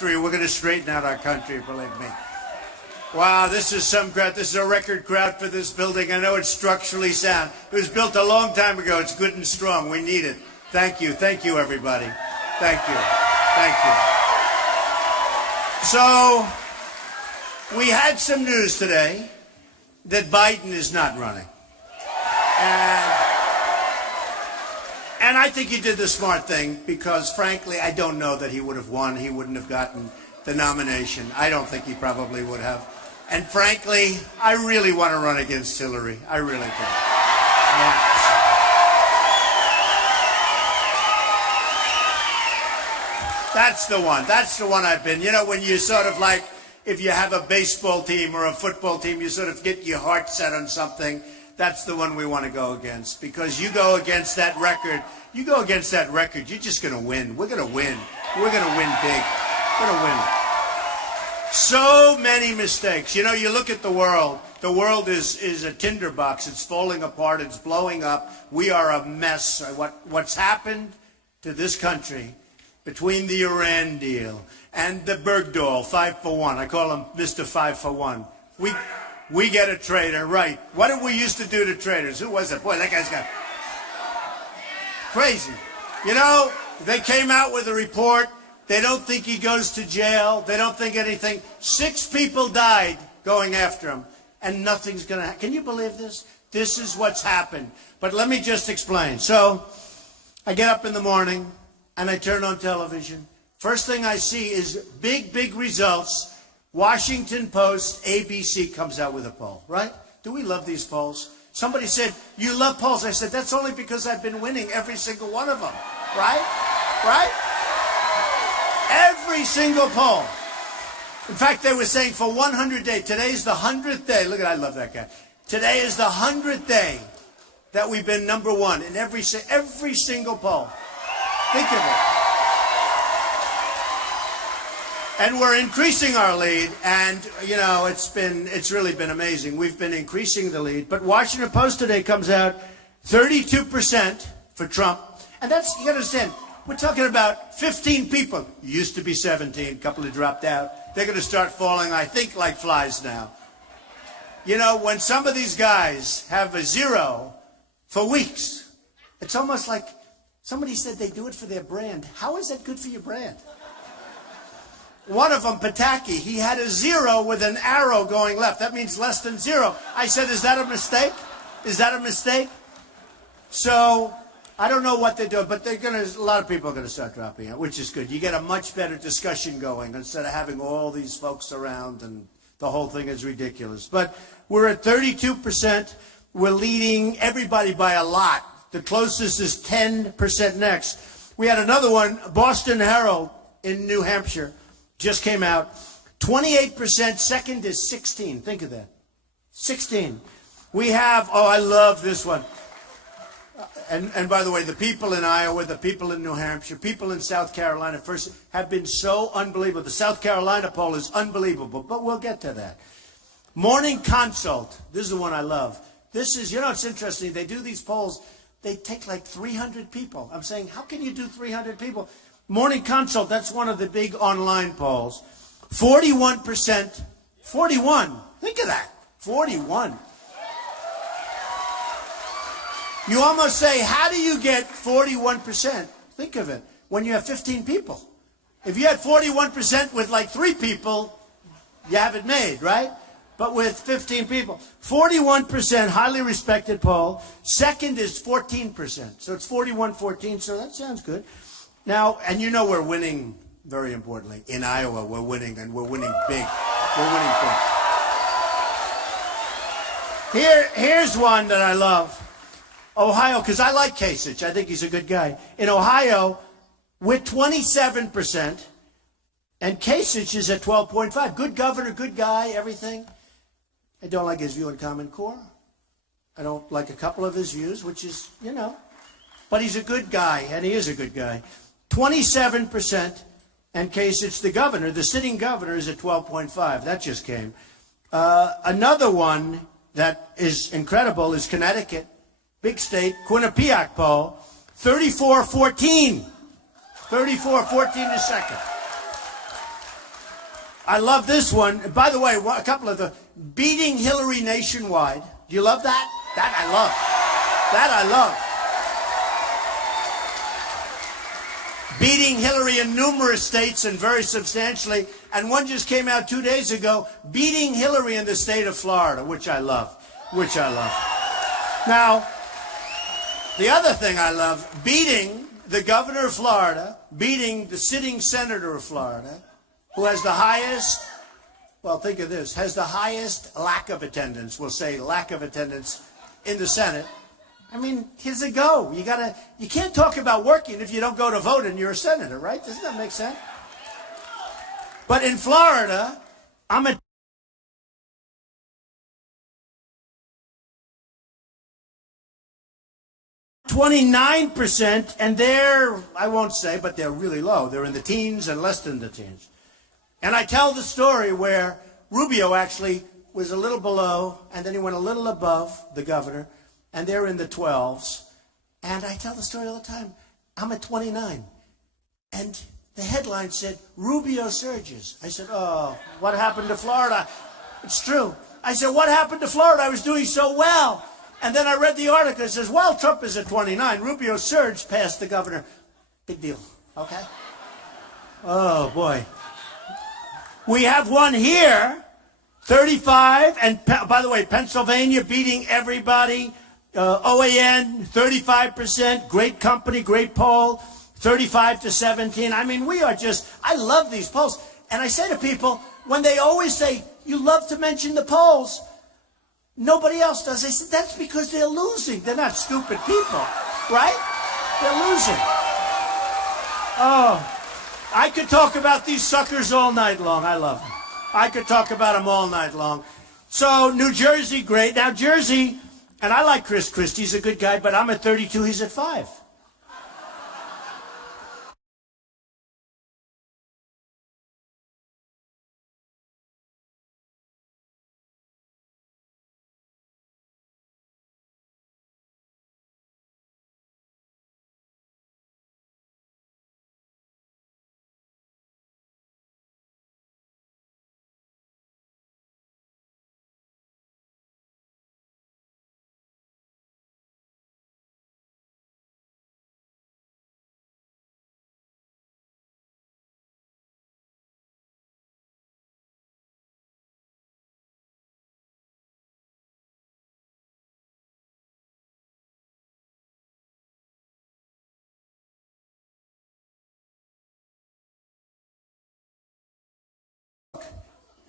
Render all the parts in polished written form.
We're going to straighten out our country, believe me. Wow, this is some crowd. This is a record crowd for this building. I know it's structurally sound. It was built a long time ago. It's good and strong. We need it. Thank you. Thank you, everybody. Thank you. Thank you. So, we had some news today that Biden is not running. And I think he did the smart thing because, frankly, I don't know that he would have won. He wouldn't have gotten the nomination. I don't think he probably would have. And, frankly, I really want to run against Hillary. I really do. That's the one. That's the one I've been. You know, when you sort of like, if you have a baseball team or a football team, you sort of get your heart set on something. That's the one we want to go against, because you go against that record, you're just going to win. We're going to win. We're going to win big. We're going to win. So many mistakes. You know, you look at the world. The world is a tinderbox. It's falling apart. It's blowing up. We are a mess. What's happened to this country between the Iran deal and the Bergdahl 5 for 1. I call him Mr. 5 for 1. We get a traitor, right. What did we used to do to traitors? Who was it? Boy, that guy's got crazy. You know, they came out with a report. They don't think he goes to jail. They don't think anything. 6 people died going after him, and nothing's going to happen. Can you believe this? This is what's happened. But let me just explain. So I get up in the morning, and I turn on television. First thing I see is big results. Washington Post, ABC comes out with a poll, right? Do we love these polls? Somebody said, you love polls. I said, that's only because I've been winning every single one of them, right? Right? Every single poll. In fact, they were saying for 100 days, today's the 100th day. Look at, I love that guy. Today is the 100th day that we've been number one in every single poll. Think of it. And we're increasing our lead, and, you know, it's really been amazing. We've been increasing the lead. But Washington Post today comes out 32% for Trump. And that's, you got to understand, we're talking about 15 people. Used to be 17, a couple have dropped out. They're going to start falling, I think, like flies now. You know, when some of these guys have a 0 for weeks, it's almost like somebody said they do it for their brand. How is that good for your brand? One of them, Pataki, he had a 0 with an arrow going left. That means less than 0. I said, is that a mistake? Is that a mistake? So I don't know what they're doing, but a lot of people are going to start dropping out, which is good. You get a much better discussion going instead of having all these folks around, and the whole thing is ridiculous. But we're at 32%. We're leading everybody by a lot. The closest is 10% next. We had another one, Boston Herald in New Hampshire. Just came out. 28%. Second is 16. Think of that. 16. We have, oh, I love this one. And by the way, the people in Iowa, the people in New Hampshire, people in South Carolina first have been so unbelievable. The South Carolina poll is unbelievable, but we'll get to that. Morning Consult. This is the one I love. This is, you know, it's interesting. They do these polls. They take like 300 people. I'm saying, how can you do 300 people? Morning Consult, that's one of the big online polls. 41%. 41. Think of that. 41. You almost say, how do you get 41%? Think of it. When you have 15 people. If you had 41% with like 3 people, you have it made, right? But with 15 people. 41%, highly respected poll. Second is 14%. So it's 41-14, so that sounds good. Now, and you know we're winning, very importantly. In Iowa, we're winning, and we're winning big. We're winning big. Here's one that I love. Ohio, because I like Kasich. I think he's a good guy. In Ohio, we're 27%, and Kasich is at 12.5. Good governor, good guy, everything. I don't like his view on Common Core. I don't like a couple of his views, which is, you know. But he's a good guy, and he is a good guy. 27%, and Kasich, the governor, the sitting governor, is at 12.5. That just came. Another one that is incredible is Connecticut, big state, Quinnipiac poll, 34-14. 34-14 is second. I love this one. By the way, a couple of the beating Hillary nationwide. Do you love that? That I love. That I love. Beating Hillary in numerous states and very substantially. And one just came out 2 days ago, beating Hillary in the state of Florida, which I love. Which I love. Now, the other thing I love, beating the governor of Florida, beating the sitting senator of Florida, who has the highest, well, think of this, has the highest lack of attendance, we'll say lack of attendance in the Senate. I mean, here's a go. You can't talk about working if you don't go to vote and you're a senator, right? Doesn't that make sense? But in Florida, I'm a 29%, and they're, I won't say, but they're really low. They're in the teens and less than the teens. And I tell the story where Rubio actually was a little below, and then he went a little above the governor, and they're in the 12s. And I tell the story all the time. I'm at 29. And the headline said, Rubio surges. I said, oh, what happened to Florida? It's true. I said, what happened to Florida? I was doing so well. And then I read the article. It says, well, Trump is at 29. Rubio surged past the governor. Big deal. Okay? Oh, boy. We have one here, 35. And by the way, Pennsylvania beating everybody. OAN, 35%. Great company, great poll. 35-17. I mean, we are just, I love these polls. And I say to people, when they always say, you love to mention the polls, nobody else does. I said, that's because they're losing. They're not stupid people, right? They're losing. Oh, I could talk about these suckers all night long. I love them. I could talk about them all night long. So, New Jersey, great. Now, Jersey, and I like Chris Christie. He's a good guy, but I'm at 32. He's at 5.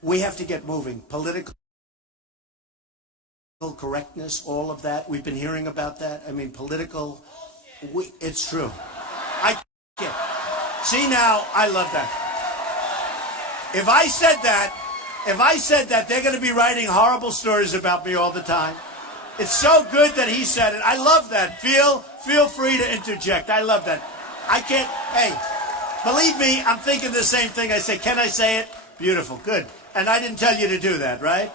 We have to get moving. Political correctness, all of that. We've been hearing about that. I mean, political, it's true. I can't. See now, I love that. If I said that, they're going to be writing horrible stories about me all the time. It's so good that he said it. I love that. Feel free to interject. I love that. I can't, hey, believe me, I'm thinking the same thing. I say, can I say it? Beautiful, good. And I didn't tell you to do that, right?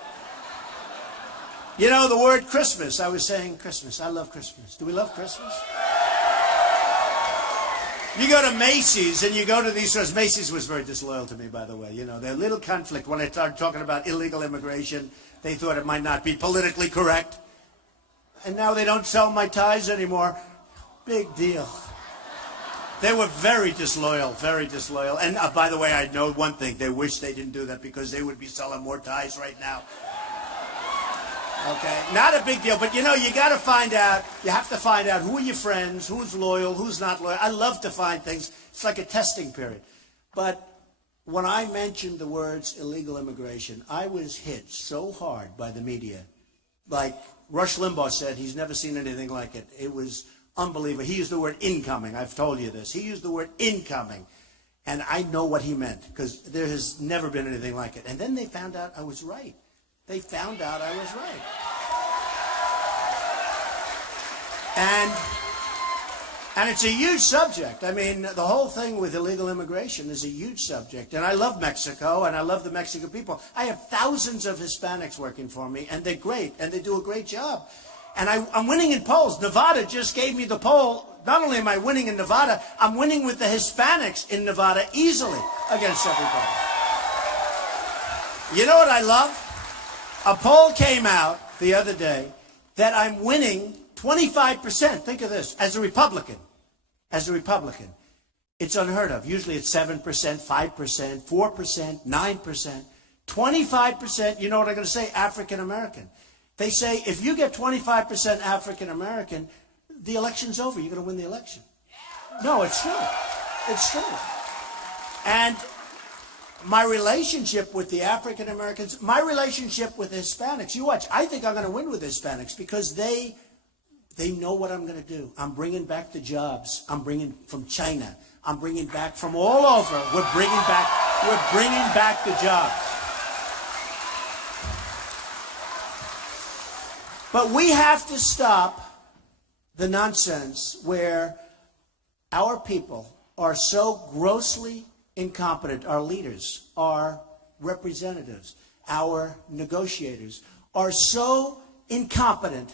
You know, the word Christmas, I was saying Christmas. I love Christmas. Do we love Christmas? You go to Macy's and you go to these stores. Macy's was very disloyal to me, by the way. You know, their little conflict when I started talking about illegal immigration, they thought it might not be politically correct. And now they don't sell my ties anymore. Big deal. They were very disloyal, very disloyal. And by the way, I know one thing. They wish they didn't do that because they would be selling more ties right now. Okay, not a big deal. But, you know, you got to find out. You have to find out who are your friends, who's loyal, who's not loyal. I love to find things. It's like a testing period. But when I mentioned the words illegal immigration, I was hit so hard by the media. Like Rush Limbaugh said, he's never seen anything like it. It was unbelievable. He used the word incoming. I've told you this. He used the word incoming. And I know what he meant because there has never been anything like it. And then they found out I was right. They found out I was right. And it's a huge subject. I mean, the whole thing with illegal immigration is a huge subject. And I love Mexico, and I love the Mexican people. I have thousands of Hispanics working for me, and they're great, and they do a great job. And I'm winning in polls. Nevada just gave me the poll. Not only am I winning in Nevada, I'm winning with the Hispanics in Nevada easily against everybody. You know what I love? A poll came out the other day that I'm winning 25%. Think of this. As a Republican. As a Republican. It's unheard of. Usually it's 7%, 5%, 4%, 9%. 25%, you know what I'm going to say? African American. They say if you get 25% African American, the election's over. You're going to win the election. No, it's true. It's true. And my relationship with the African Americans, my relationship with Hispanics, you watch, I think I'm going to win with Hispanics because they know what I'm going to do. I'm bringing back the jobs. I'm bringing from China. I'm bringing back from all over. We're bringing back the jobs. But we have to stop the nonsense where our people are so grossly incompetent. Our leaders, our representatives, our negotiators are so incompetent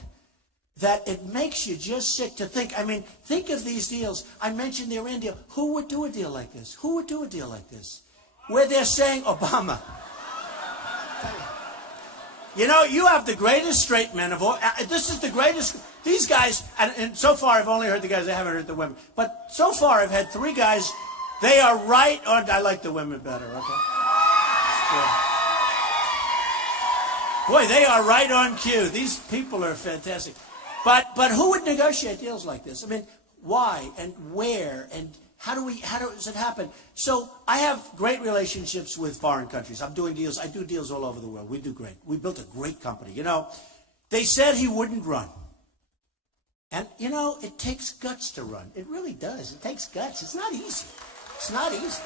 that it makes you just sick to think. I mean, think of these deals. I mentioned the Iran deal. Who would do a deal like this? Who would do a deal like this? Where they're saying Obama. You know, you have the greatest straight men of all. This is the greatest. These guys, and so far I've only heard the guys. I haven't heard the women. But so far I've had 3 guys. They are right on. I like the women better. Okay. Boy, they are right on cue. These people are fantastic. But who would negotiate deals like this? I mean, why and where and how does it happen? So I have great relationships with foreign countries. I'm doing deals. I do deals all over the world. We do great. We built a great company. You know, they said he wouldn't run. And, you know, it takes guts to run. It really does. It takes guts. It's not easy. It's not easy.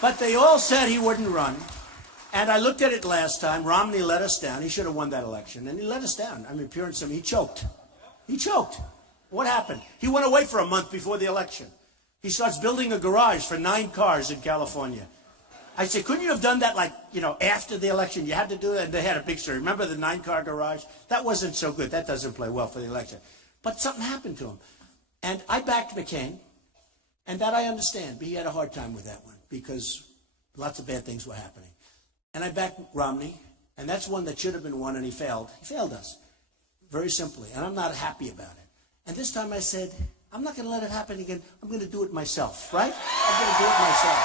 But they all said he wouldn't run. And I looked at it last time. Romney let us down. He should have won that election. And he let us down. I mean, pure and simple. He choked. He choked. What happened? He went away for a month before the election. He starts building a garage for 9 cars in California. I said, couldn't you have done that, like, you know, after the election? You had to do that. And they had a big story. Remember the 9-car garage? That wasn't so good. That doesn't play well for the election. But something happened to him. And I backed McCain. And that I understand. But he had a hard time with that one because lots of bad things were happening. And I backed Romney. And that's one that should have been won, and he failed. He failed us. Very simply. And I'm not happy about it. And this time I said, I'm not going to let it happen again. I'm going to do it myself, right? I'm going to do it myself.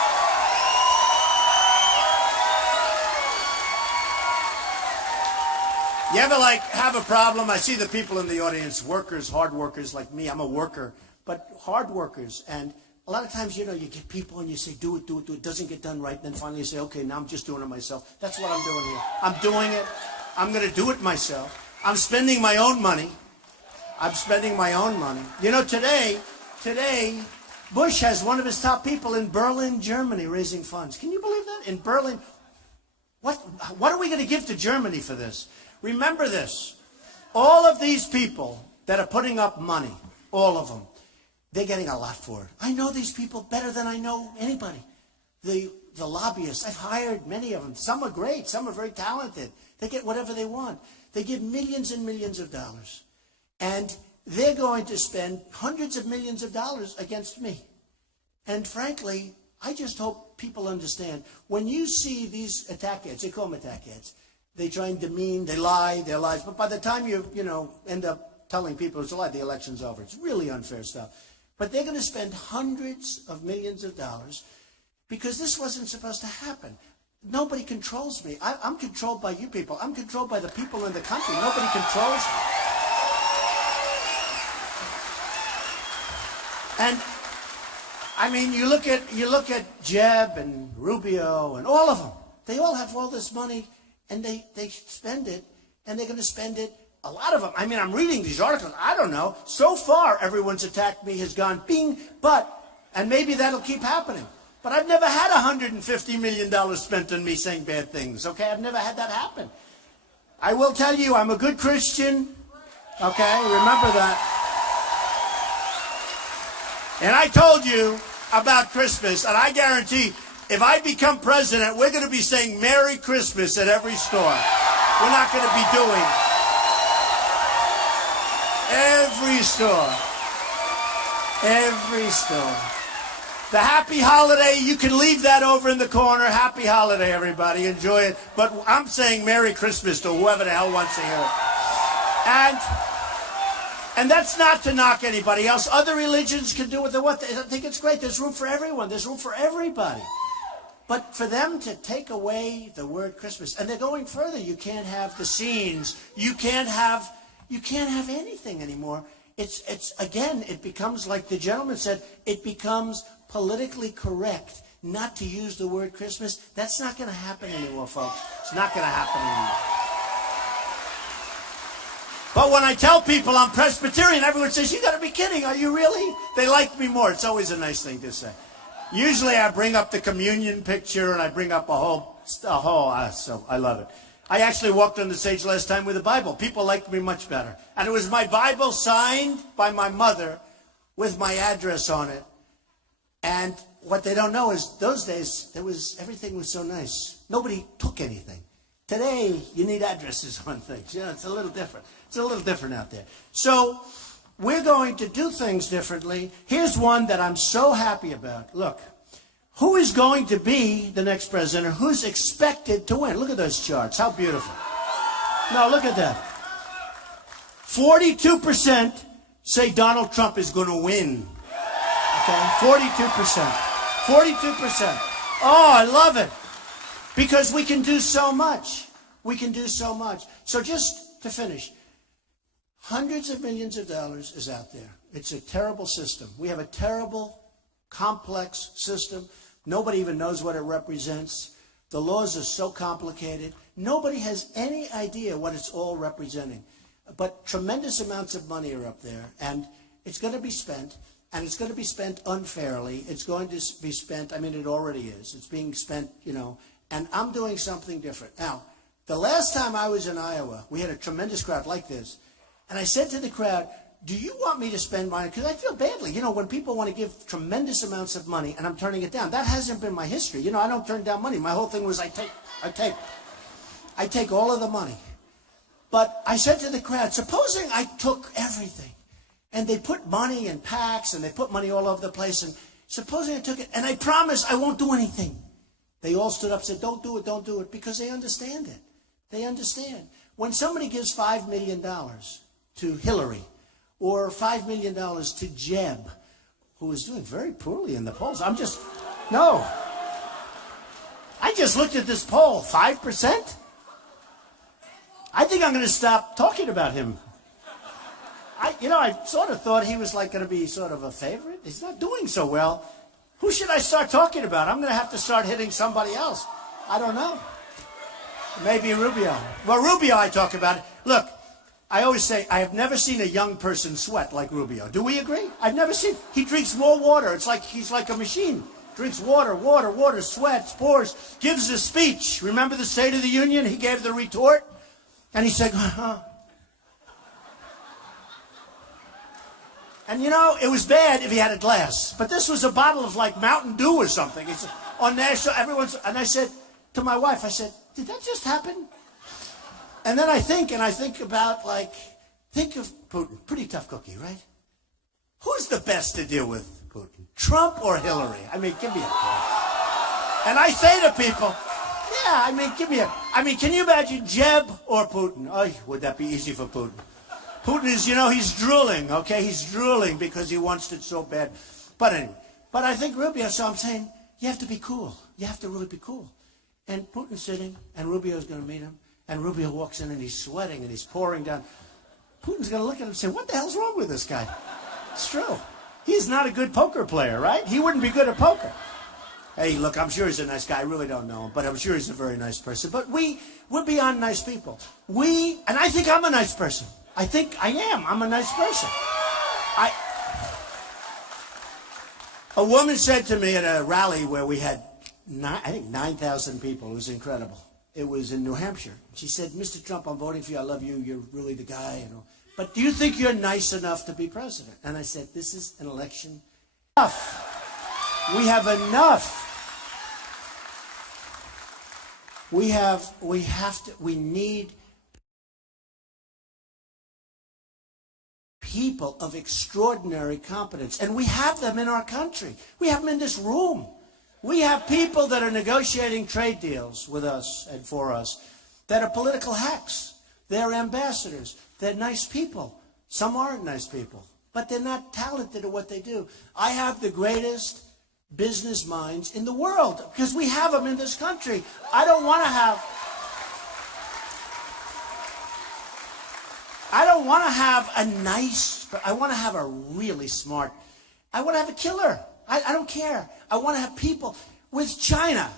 You ever, like, have a problem? I see the people in the audience, workers, hard workers like me. I'm a worker, but hard workers. And a lot of times, you know, you get people and you say, do it, do it, do it. It doesn't get done right. Then finally you say, okay, now I'm just doing it myself. That's what I'm doing here. I'm doing it. I'm going to do it myself. I'm spending my own money. I'm spending my own money. You know, today, Bush has one of his top people in Berlin, Germany, raising funds. Can you believe that? In Berlin. What are we going to give to Germany for this? Remember this. All of these people that are putting up money, all of them, they're getting a lot for it. I know these people better than I know anybody. The lobbyists, I've hired many of them. Some are great. Some are very talented. They get whatever they want. They give millions and millions of dollars. And they're going to spend hundreds of millions of dollars against me. And frankly, I just hope people understand. When you see these attack ads, they call them attack ads. They try and demean, they lie, their lies. But by the time you end up telling people it's a lie, the election's over. It's really unfair stuff. But they're going to spend hundreds of millions of dollars because this wasn't supposed to happen. Nobody controls me. I'm controlled by you people. I'm controlled by the people in the country. Nobody controls me. And I mean, you look at Jeb and Rubio and all of them. They all have all this money, and they spend it, and they're going to spend it. A lot of them. I mean, I'm reading these articles. I don't know. So far, everyone's attacked me has gone bing, and maybe that'll keep happening. But I've never had $150 million spent on me saying bad things. Okay, I've never had that happen. I will tell you, I'm a good Christian. Okay, remember that. And I told you about Christmas, and I guarantee if I become president, we're going to be saying Merry Christmas at every store. We're not going to be doing every store. Every store. The happy holiday, you can leave that over in the corner. Happy holiday, everybody. Enjoy it. But I'm saying Merry Christmas to whoever the hell wants to hear it. And that's not to knock anybody else. Other religions can do what they want. I think it's great. There's room for everyone. There's room for everybody. But for them to take away the word Christmas, and they're going further. You can't have the scenes. You can't have anything anymore. It's again, it becomes, like the gentleman said, it becomes politically correct not to use the word Christmas. That's not going to happen anymore, folks. It's not going to happen anymore. But when I tell people I'm Presbyterian, everyone says, "You got to be kidding. Are you really?" They like me more. It's always a nice thing to say. Usually I bring up the communion picture and I bring up so I love it. I actually walked on the stage last time with a Bible. People liked me much better. And it was my Bible signed by my mother with my address on it. And what they don't know is those days everything was so nice. Nobody took anything. Today you need addresses on things. You know, it's a little different. It's a little different out there. So we're going to do things differently. Here's one that I'm so happy about. Look, who is going to be the next president? Who's expected to win? Look at those charts. How beautiful. No, look at that. 42% say Donald Trump is going to win. Okay, 42%. 42%. Oh, I love it. Because we can do so much. We can do so much. So just to finish, hundreds of millions of dollars is out there. It's a terrible system. We have a terrible, complex system. Nobody even knows what it represents. The laws are so complicated. Nobody has any idea what it's all representing. But tremendous amounts of money are up there, and it's going to be spent. And it's going to be spent unfairly. It's going to be spent, I mean, it already is. It's being spent, you know, and I'm doing something different. Now, the last time I was in Iowa, we had a tremendous crowd like this. And I said to the crowd, "Do you want me to spend money?" Because I feel badly. You know, when people want to give tremendous amounts of money and I'm turning it down. That hasn't been my history. You know, I don't turn down money. My whole thing was I take all of the money. But I said to the crowd, supposing I took everything. And they put money in packs, and they put money all over the place. And supposing I took it, and I promise I won't do anything. They all stood up and said, "Don't do it," because they understand it. They understand. When somebody gives $5 million to Hillary, or $5 million to Jeb, who is doing very poorly in the polls, I just looked at this poll, 5%? I think I'm going to stop talking about him. I sort of thought he was like going to be sort of a favorite. He's not doing so well. Who should I start talking about? I'm going to have to start hitting somebody else. I don't know. Maybe Rubio. Well, Rubio I talk about. Look, I always say I have never seen a young person sweat like Rubio. Do we agree? I've never seen. He drinks more water. It's like he's like a machine. Drinks water, sweats, pours, gives a speech. Remember the State of the Union? He gave the retort. And he said, And you know, it was bad if he had a glass. But this was a bottle of like Mountain Dew or something. It's on national, and I said to my wife, I said, "Did that just happen?" And then I think about think of Putin. Pretty tough cookie, right? Who's the best to deal with Putin? Trump or Hillary? I mean, give me a break. And I say to people, yeah, I mean, can you imagine Jeb or Putin? Oh, would that be easy for Putin? Putin is, he's drooling, okay? He's drooling because he wants it so bad. But anyway, I think Rubio, so I'm saying, you have to be cool. You have to really be cool. And Putin's sitting, and Rubio's going to meet him, and Rubio walks in, and he's sweating, and he's pouring down. Putin's going to look at him and say, what the hell's wrong with this guy? It's true. He's not a good poker player, right? He wouldn't be good at poker. Hey, look, I'm sure he's a nice guy. I really don't know him, but I'm sure he's a very nice person. But we're beyond nice people. And I think I'm a nice person. I think I am. I'm a nice person. A woman said to me at a rally where we had, 9,000 people. It was incredible. It was in New Hampshire. She said, "Mr. Trump, I'm voting for you. I love you. You're really the guy. But do you think you're nice enough to be president?" And I said, "This is an election. Enough. We have enough. We need people of extraordinary competence. And we have them in our country. We have them in this room. We have people that are negotiating trade deals with us and for us that are political hacks. They're ambassadors. They're nice people. Some aren't nice people, but they're not talented at what they do. I have the greatest business minds in the world because we have them in this country. I don't want to have a nice, I want to have a really smart, I want to have a killer. I don't care. I want to have people. With China,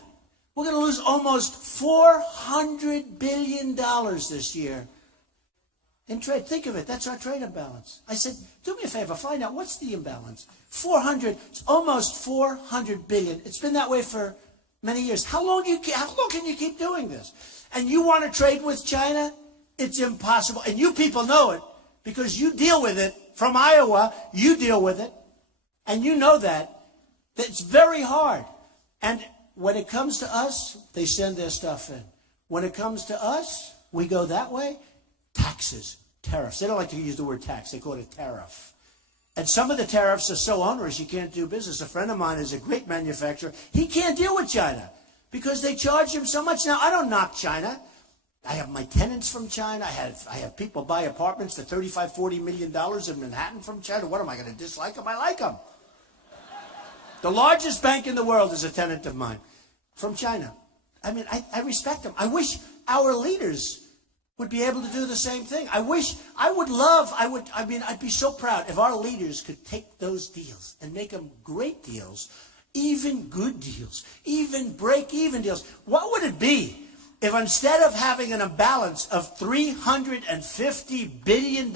we're going to lose almost $400 billion this year in trade. Think of it. That's our trade imbalance. I said, do me a favor. Find out what's the imbalance. 400. It's almost 400 billion. It's been that way for many years. How long can you keep doing this? And you want to trade with China? It's impossible. And you people know it because you deal with it. From Iowa, you deal with it. And you know that. It's very hard. And when it comes to us, they send their stuff in. When it comes to us, we go that way. Taxes, tariffs. They don't like to use the word tax. They call it a tariff. And some of the tariffs are so onerous you can't do business. A friend of mine is a great manufacturer. He can't deal with China because they charge him so much. Now, I don't knock China. I have my tenants from China. I have people buy apartments for $35, $40 million in Manhattan from China. What am I going to dislike them? I like them. The largest bank in the world is a tenant of mine from China. I mean, I respect them. I wish our leaders would be able to do the same thing. I'd be so proud if our leaders could take those deals and make them great deals, even good deals, even break-even deals. What would it be if instead of having an imbalance of $350 billion,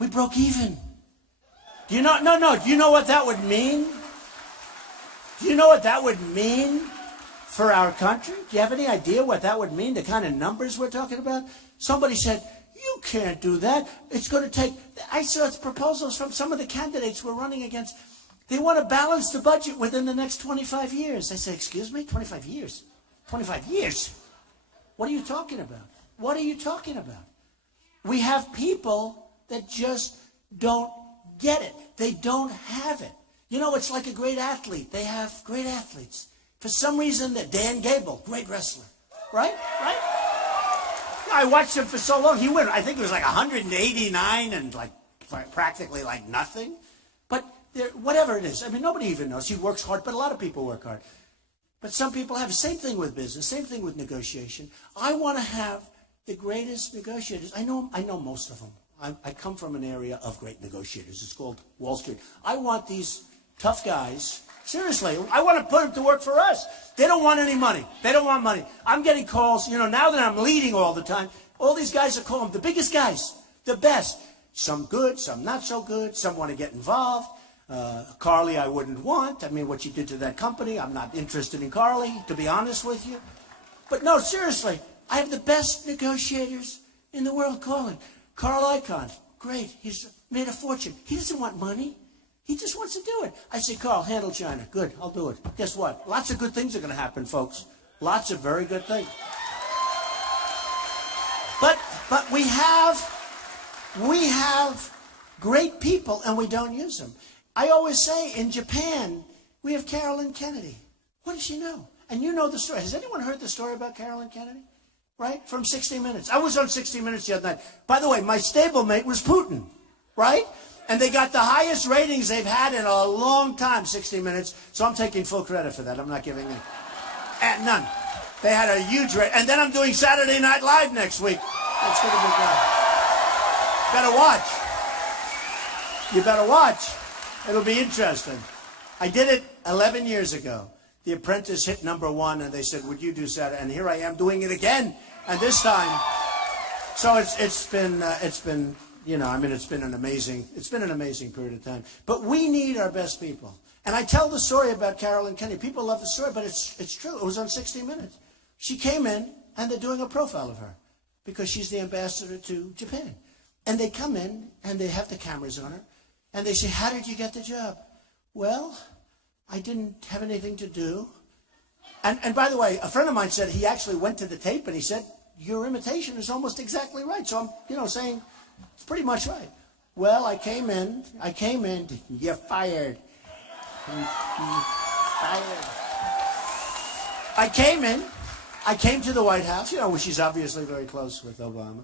we broke even? Do you know? Do you know what that would mean? Do you know what that would mean for our country? Do you have any idea what that would mean, the kind of numbers we're talking about? Somebody said, you can't do that. It's going to take, I saw proposals from some of the candidates we're running against. They want to balance the budget within the next 25 years. I said, excuse me, 25 years? 25 years? What are you talking about? What are you talking about? We have people that just don't get it. They don't have it. You know, it's like a great athlete. They have great athletes. For some reason, Dan Gable, great wrestler. Right? Right? I watched him for so long. He went, I think it was like 189 and like practically like nothing. But whatever it is, I mean, nobody even knows. He works hard, but a lot of people work hard. But some people have the same thing with business, same thing with negotiation. I want to have the greatest negotiators. I know most of them. I come from an area of great negotiators. It's called Wall Street. I want these tough guys. Seriously, I want to put them to work for us. They don't want any money. They don't want money. I'm getting calls, now that I'm leading all the time, all these guys are calling the biggest guys, the best. Some good, some not so good. Some want to get involved. Carly, I wouldn't want. I mean, what you did to that company, I'm not interested in Carly, to be honest with you. But no, seriously, I have the best negotiators in the world calling. Carl Icahn, great. He's made a fortune. He doesn't want money. He just wants to do it. I say, Carl, handle China. Good, I'll do it. Guess what? Lots of good things are going to happen, folks. Lots of very good things. But we have great people, and we don't use them. I always say, in Japan, we have Carolyn Kennedy. What does she know? And you know the story. Has anyone heard the story about Carolyn Kennedy? Right? From 60 Minutes. I was on 60 Minutes the other night. By the way, my stablemate was Putin. Right? And they got the highest ratings they've had in a long time, 60 Minutes. So I'm taking full credit for that. I'm not giving any. None. They had a huge rate. And then I'm doing Saturday Night Live next week. That's going to be good. Better watch. You better watch. It'll be interesting. I did it 11 years ago. The Apprentice hit #1, and they said, would you do Saturday? And here I am doing it again. And this time, so it's been an amazing period of time. But we need our best people. And I tell the story about Carolyn Kennedy. People love the story, but it's true. It was on 60 Minutes. She came in, and they're doing a profile of her because she's the ambassador to Japan. And they come in, and they have the cameras on her, and they say, how did you get the job? Well, I didn't have anything to do. And by the way, a friend of mine said he actually went to the tape, and he said, your imitation is almost exactly right. So I'm, saying it's pretty much right. Well, I came in, you're fired. Fired. I came to the White House, you know, where she's obviously very close with Obama.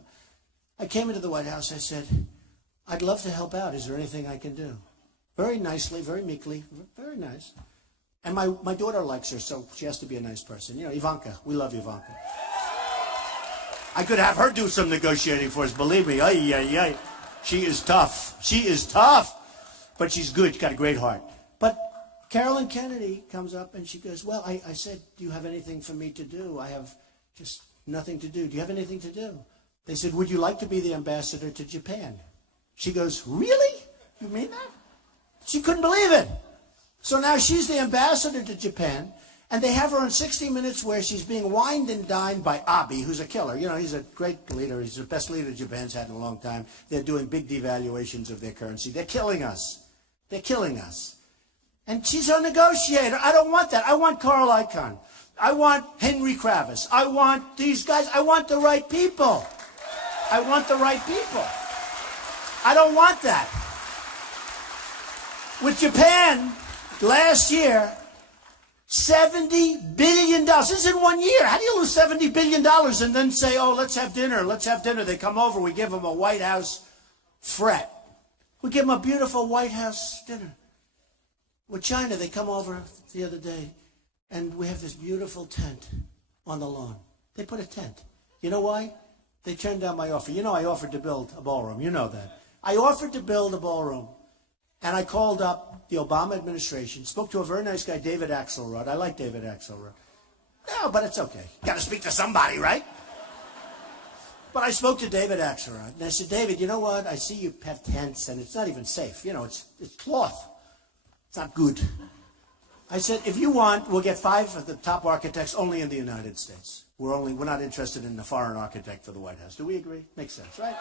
I came into the White House, I said, I'd love to help out. Is there anything I can do? Very nicely, very meekly, very nice. And my daughter likes her, so she has to be a nice person. You know, Ivanka, we love Ivanka. I could have her do some negotiating for us, believe me. Ay, ay, ay. She is tough. She is tough. But she's good. She's got a great heart. But Carolyn Kennedy comes up and she goes, well, I said, do you have anything for me to do? I have just nothing to do. Do you have anything to do? They said, would you like to be the ambassador to Japan? She goes, really? You mean that? She couldn't believe it. So now she's the ambassador to Japan, and they have her on 60 Minutes where she's being wined and dined by Abe, who's a killer. You know, he's a great leader. He's the best leader Japan's had in a long time. They're doing big devaluations of their currency. They're killing us. They're killing us. And she's a negotiator. I don't want that. I want Carl Icahn. I want Henry Kravis. I want these guys. I want the right people. I want the right people. I don't want that. With Japan, last year, $70 billion. This is in 1 year. How do you lose $70 billion and then say, oh, let's have dinner, let's have dinner. They come over, we give them a White House fret. We give them a beautiful White House dinner. With China, they come over the other day, and we have this beautiful tent on the lawn. They put a tent. You know why? They turned down my offer. You know I offered to build a ballroom. You know that. I offered to build a ballroom, and I called up the Obama administration, spoke to a very nice guy, David Axelrod. I like David Axelrod. No, but it's okay. Got to speak to somebody, right? But I spoke to David Axelrod, and I said, David, you know what? I see you have tents, and it's not even safe. You know, it's cloth. It's not good. I said, if you want, we'll get 5 of the top architects only in the United States. We're not interested in a foreign architect for the White House. Do we agree? Makes sense, right?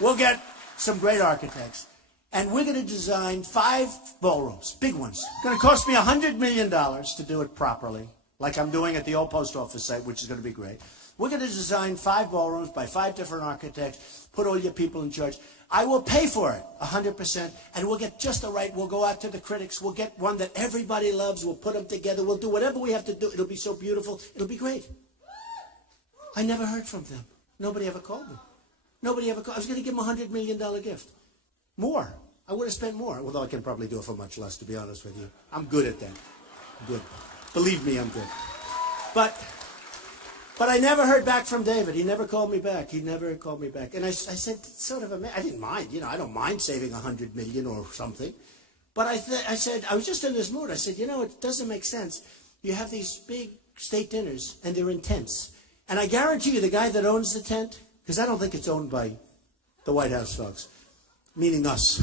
We'll get some great architects. And we're going to design 5 ballrooms, big ones. It's going to cost me $100 million to do it properly, like I'm doing at the old post office site, which is going to be great. We're going to design 5 ballrooms by 5 different architects, put all your people in charge. I will pay for it 100%, and we'll get just the right. We'll go out to the critics. We'll get one that everybody loves. We'll put them together. We'll do whatever we have to do. It'll be so beautiful. It'll be great. I never heard from them. Nobody ever called me. Nobody ever called. I was going to give them a $100 million gift. More. I would have spent more, although I can probably do it for much less, to be honest with you. I'm good at that. Good. Believe me, I'm good. But I never heard back from David. He never called me back. He never called me back. And I said, sort of, I didn't mind. You know, I don't mind saving $100 million or something. But I said, I was just in this mood. I said, you know, it doesn't make sense. You have these big state dinners, and they're in tents. And I guarantee you the guy that owns the tent, because I don't think it's owned by the White House folks, meaning us.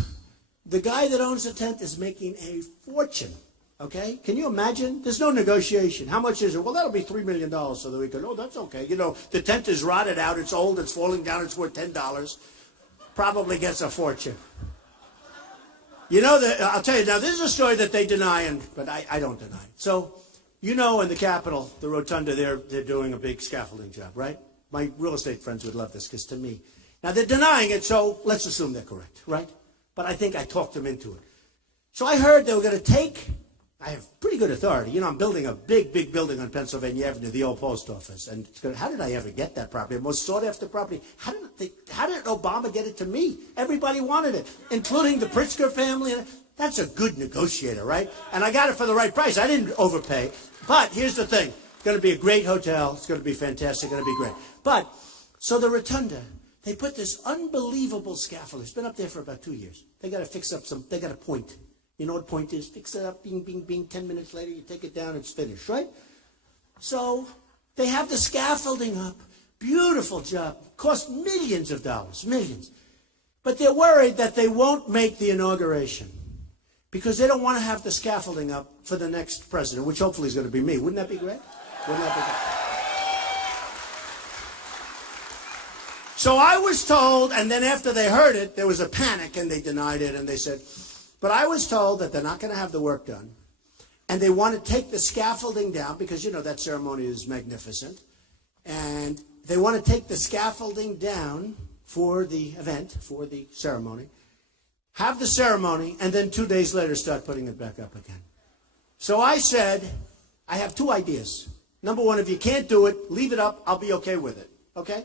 The guy that owns the tent is making a fortune, okay? Can you imagine? There's no negotiation. How much is it? Well, that'll be $3 million so that we can, oh, that's okay. You know, the tent is rotted out. It's old. It's falling down. It's worth $10. Probably gets a fortune. You know, I'll tell you, now, this is a story that they deny, but I don't deny it. So, you know, in the Capitol, the Rotunda, they're doing a big scaffolding job, right? My real estate friends would love this, because to me, now they're denying it, so let's assume they're correct, right? But I think I talked them into it. So I heard they were going to take, I have pretty good authority. You know, I'm building a big, big building on Pennsylvania Avenue, the old post office. And how did I ever get that property? The most sought after property. How did Obama get it to me? Everybody wanted it, including the Pritzker family. That's a good negotiator, right? And I got it for the right price. I didn't overpay. But here's the thing. It's going to be a great hotel. It's going to be fantastic. It's going to be great. But, so the Rotunda, they put this unbelievable scaffold. It's been up there for about 2 years. They got to fix up they got a point. You know what point is? Fix it up, bing, bing, bing. 10 minutes later, you take it down, it's finished, right? So they have the scaffolding up. Beautiful job. Cost millions of dollars, millions. But they're worried that they won't make the inauguration because they don't want to have the scaffolding up for the next president, which hopefully is going to be me. Wouldn't that be great? Wouldn't that be great? So I was told, and then after they heard it, there was a panic, and they denied it, and they said, but I was told that they're not going to have the work done, and they want to take the scaffolding down, because, you know, that ceremony is magnificent, and they want to take the scaffolding down for the event, for the ceremony, have the ceremony, and then 2 days later start putting it back up again. So I said, I have two ideas. Number one, if you can't do it, leave it up. I'll be okay with it. Okay?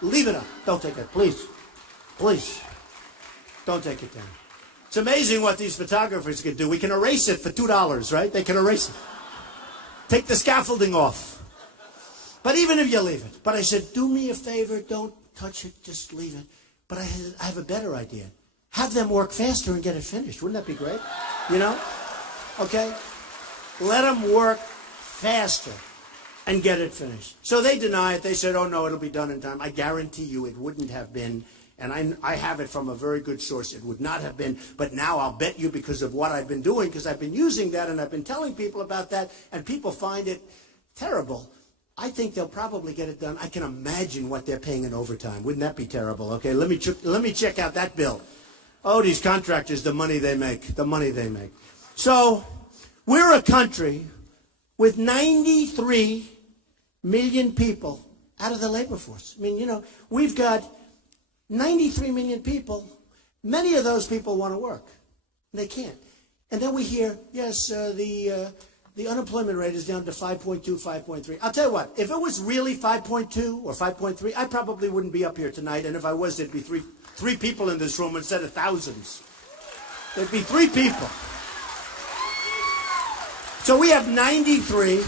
Leave it up. Don't take it. Please. Please. Don't take it down. It's amazing what these photographers can do. We can erase it for $2, right? They can erase it. Take the scaffolding off. But even if you leave it. But I said, do me a favor. Don't touch it. Just leave it. But I have a better idea. Have them work faster and get it finished. Wouldn't that be great? You know? Okay? Let them work faster and get it finished. So they deny it. They said, oh, no, it'll be done in time. I guarantee you it wouldn't have been. And I have it from a very good source. It would not have been. But now I'll bet you because of what I've been doing, because I've been using that and I've been telling people about that, and people find it terrible. I think they'll probably get it done. I can imagine what they're paying in overtime. Wouldn't that be terrible? Okay, let me check out that bill. Oh, these contractors, the money they make, the money they make. So we're a country with 93 million people out of the labor force. I mean, you know, we've got 93 million people. Many of those people want to work. They can't. And then we hear, yes, the unemployment rate is down to 5.2, 5.3. I'll tell you what, if it was really 5.2 or 5.3, I probably wouldn't be up here tonight. And if I was, there'd be three people in this room instead of thousands. There'd be 3 people. So we have 93.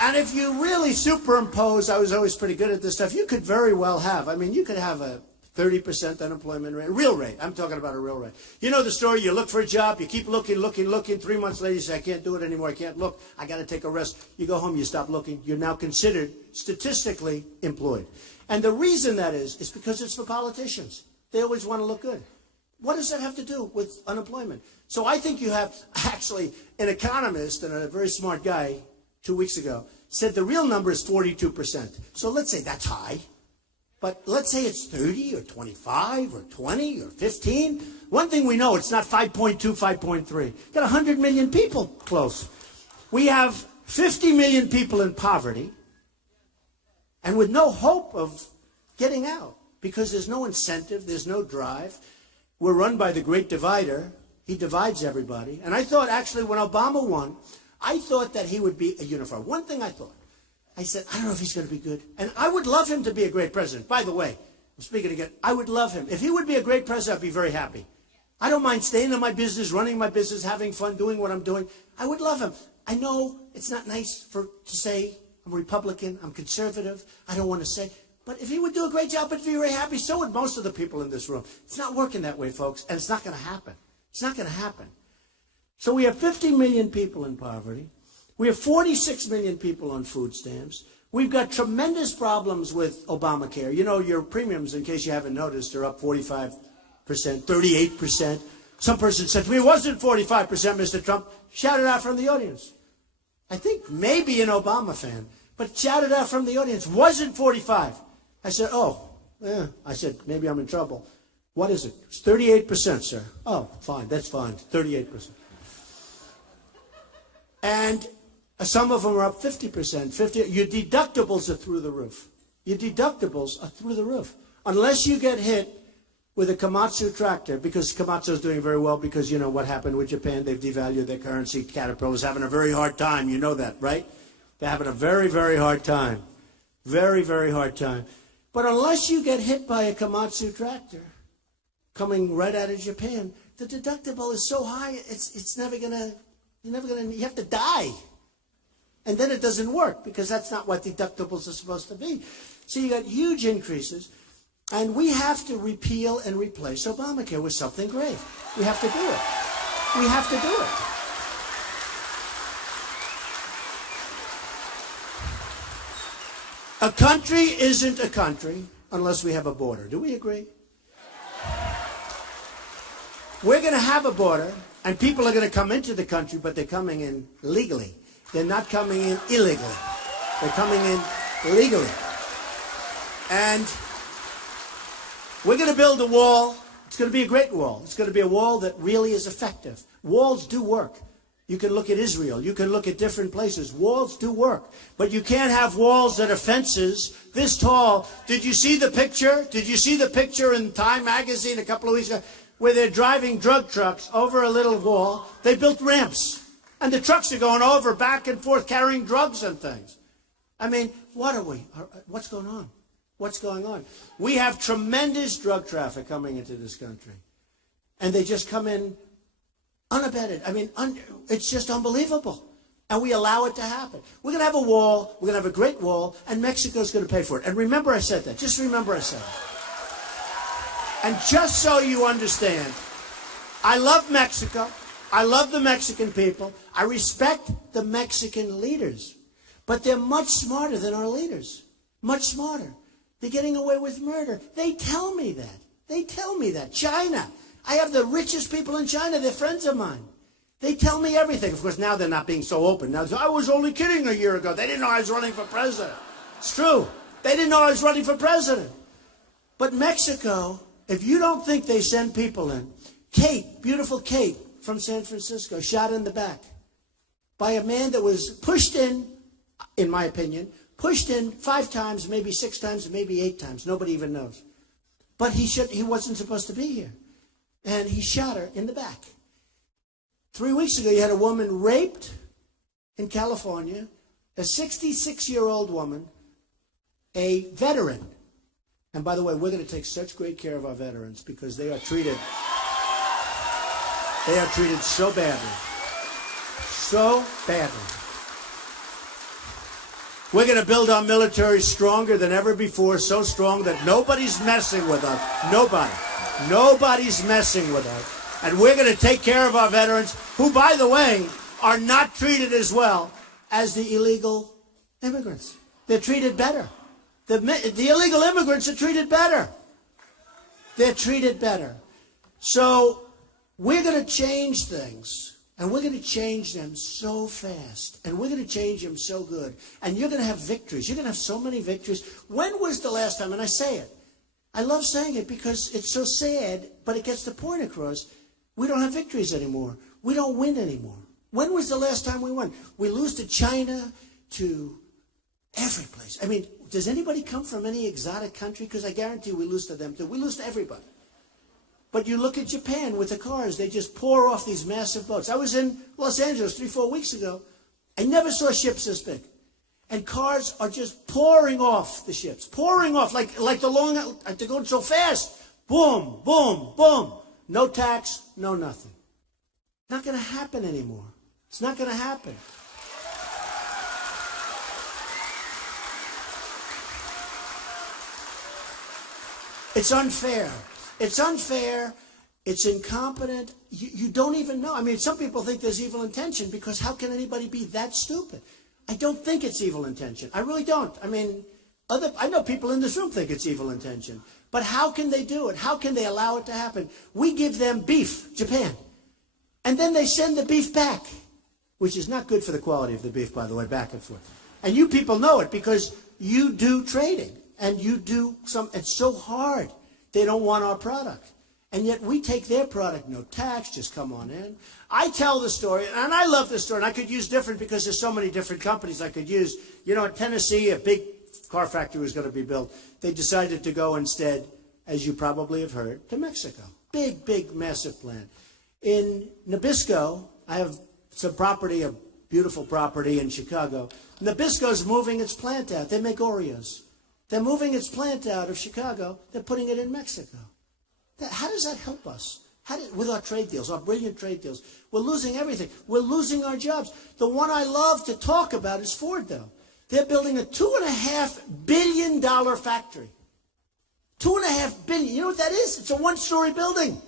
And if you really superimpose, I was always pretty good at this stuff, you could very well have, I mean, you could have a 30% unemployment rate, real rate. I'm talking about a real rate. You know the story, you look for a job, you keep looking. 3 months later, you say, I can't do it anymore, I can't look, I got to take a rest. You go home, you stop looking. You're now considered statistically employed. And the reason that is because it's for politicians. They always want to look good. What does that have to do with unemployment? So I think you have, actually, an economist and a very smart guy 2 weeks ago said the real number is 42%. So let's say that's high. But let's say it's 30 or 25 or 20 or 15. One thing we know, it's not 5.2, 5.3. Got 100 million people close. We have 50 million people in poverty and with no hope of getting out because there's no incentive, there's no drive. We're run by the great divider. He divides everybody. And I thought, actually, when Obama won, I thought that he would be a unifier. One thing I thought. I said, I don't know if he's going to be good. And I would love him to be a great president. By the way, I'm speaking again, I would love him. If he would be a great president, I'd be very happy. I don't mind staying in my business, running my business, having fun, doing what I'm doing. I would love him. I know it's not nice to say I'm Republican, I'm conservative, I don't want to say. But if he would do a great job, I'd be very happy. So would most of the people in this room. It's not working that way, folks, and it's not going to happen. It's not going to happen. So we have 50 million people in poverty. We have 46 million people on food stamps. We've got tremendous problems with Obamacare. You know, your premiums, in case you haven't noticed, are up 45%, 38%. Some person said to me, it wasn't 45%, Mr. Trump. Shout it out from the audience. I think maybe an Obama fan, but shout it out from the audience. Wasn't 45. I said, oh, yeah. I said, maybe I'm in trouble. What is it? It's 38%, sir. Oh, fine. That's fine. 38%. And some of them are up 50%. Your deductibles are through the roof. Your deductibles are through the roof. Unless you get hit with a Komatsu tractor, because Komatsu is doing very well because, you know, what happened with Japan, they've devalued their currency. Caterpillar's having a very hard time. You know that, right? They're having a very, very hard time. Very, very hard time. But unless you get hit by a Komatsu tractor coming right out of Japan, the deductible is so high, it's never going to, you have to die. And then it doesn't work because that's not what deductibles are supposed to be. So you got huge increases. And we have to repeal and replace Obamacare with something great. We have to do it. We have to do it. A country isn't a country unless we have a border. Do we agree? We're going to have a border, and people are going to come into the country, but they're coming in legally. They're not coming in illegally. They're coming in legally. And we're going to build a wall. It's going to be a great wall. It's going to be a wall that really is effective. Walls do work. You can look at Israel. You can look at different places. Walls do work. But you can't have walls that are fences this tall. Did you see the picture? Did you see the picture in Time magazine a couple of weeks ago where they're driving drug trucks over a little wall? They built ramps. And the trucks are going over back and forth carrying drugs and things. I mean, what are we? What's going on? What's going on? We have tremendous drug traffic coming into this country. And they just come in unabated. I mean, it's just unbelievable. And we allow it to happen. We're going to have a wall. We're going to have a great wall. And Mexico's going to pay for it. And remember I said that. Just remember I said it. And just so you understand, I love Mexico. I love the Mexican people. I respect the Mexican leaders. But they're much smarter than our leaders. Much smarter. They're getting away with murder. They tell me that. They tell me that. China. I have the richest people in China. They're friends of mine. They tell me everything. Of course, now they're not being so open. Now, I was only kidding a year ago. They didn't know I was running for president. It's true. They didn't know I was running for president. But Mexico, if you don't think they send people in, Kate, beautiful Kate from San Francisco, shot in the back by a man that was pushed in my opinion, pushed in 5 times, maybe 6 times, maybe 8 times. Nobody even knows. But he wasn't supposed to be here. And he shot her in the back. 3 weeks ago, you had a woman raped in California, a 66-year-old woman, a veteran. And by the way, we're going to take such great care of our veterans because they are treated so badly. So badly. We're going to build our military stronger than ever before, so strong that nobody's messing with us. Nobody. Nobody's messing with us. And we're going to take care of our veterans, who, by the way, are not treated as well as the illegal immigrants. They're treated better. The illegal immigrants are treated better. They're treated better. So we're going to change things. And we're going to change them so fast. And we're going to change them so good. And you're going to have victories. You're going to have so many victories. When was the last time, and I say it, I love saying it because it's so sad, but it gets the point across. We don't have victories anymore. We don't win anymore. When was the last time we won? We lose to China, to every place. I mean, does anybody come from any exotic country? Because I guarantee we lose to them too. We lose to everybody. But you look at Japan with the cars, they just pour off these massive boats. I was in Los Angeles 3-4 weeks ago. I never saw ships this big. And cars are just pouring off the ships, pouring off like the long, they're going so fast. Boom, boom, boom. No tax, no nothing. Not going to happen anymore. It's not going to happen. It's unfair. It's unfair. It's incompetent. You don't even know. I mean, some people think there's evil intention because how can anybody be that stupid? I don't think it's evil intention. I really don't. I mean, I know people in this room think it's evil intention. But how can they do it? How can they allow it to happen? We give them beef, Japan. And then they send the beef back, which is not good for the quality of the beef, by the way, back and forth. And you people know it because you do trading. And you do it's so hard. They don't want our product. And yet we take their product, no tax, just come on in. I tell the story, and I love this story, and I could use different because there's so many different companies I could use. You know, in Tennessee, a big car factory was going to be built. They decided to go instead, as you probably have heard, to Mexico. Big, big, massive plant. In Nabisco, I have some property, a beautiful property in Chicago. Nabisco's moving its plant out. They make Oreos. They're moving its plant out of Chicago. They're putting it in Mexico. How does that help us? With our trade deals, our brilliant trade deals. We're losing everything. We're losing our jobs. The one I love to talk about is Ford, though. They're building a $2.5 billion factory. $2.5 billion. You know what that is? It's a one-story building.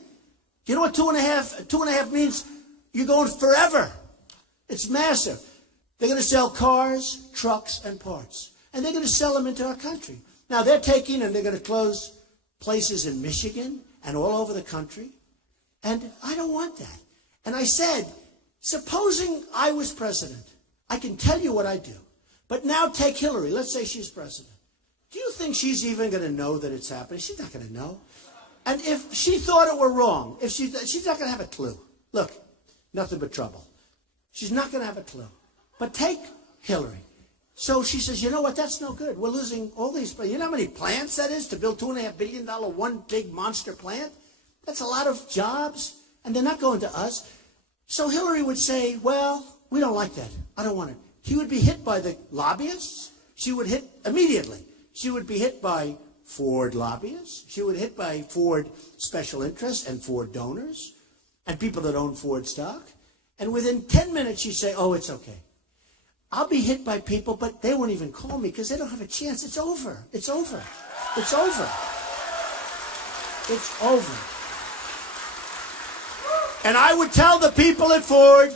You know what two and a half means? You're going forever. It's massive. They're going to sell cars, trucks, and parts. And they're going to sell them into our country. Now, they're taking and they're going to close places in Michigan and all over the country. And I don't want that. And I said, supposing I was president, I can tell you what I do. But now take Hillary. Let's say she's president. Do you think she's even going to know that it's happening? She's not going to know. And if she thought it were wrong, if she's not going to have a clue. Look, nothing but trouble. She's not going to have a clue. But take Hillary. So she says, you know what, that's no good. We're losing all these. You know how many plants that is to build $2.5 billion, one big monster plant? That's a lot of jobs, and they're not going to us. So Hillary would say, well, we don't like that. I don't want it. She would be hit by the lobbyists. She would hit immediately. She would be hit by Ford lobbyists. She would hit by Ford special interests and Ford donors and people that own Ford stock. And within 10 minutes, she'd say, oh, it's okay. I'll be hit by people, but they won't even call me because they don't have a chance. It's over. It's over. It's over. It's over. And I would tell the people at Ford,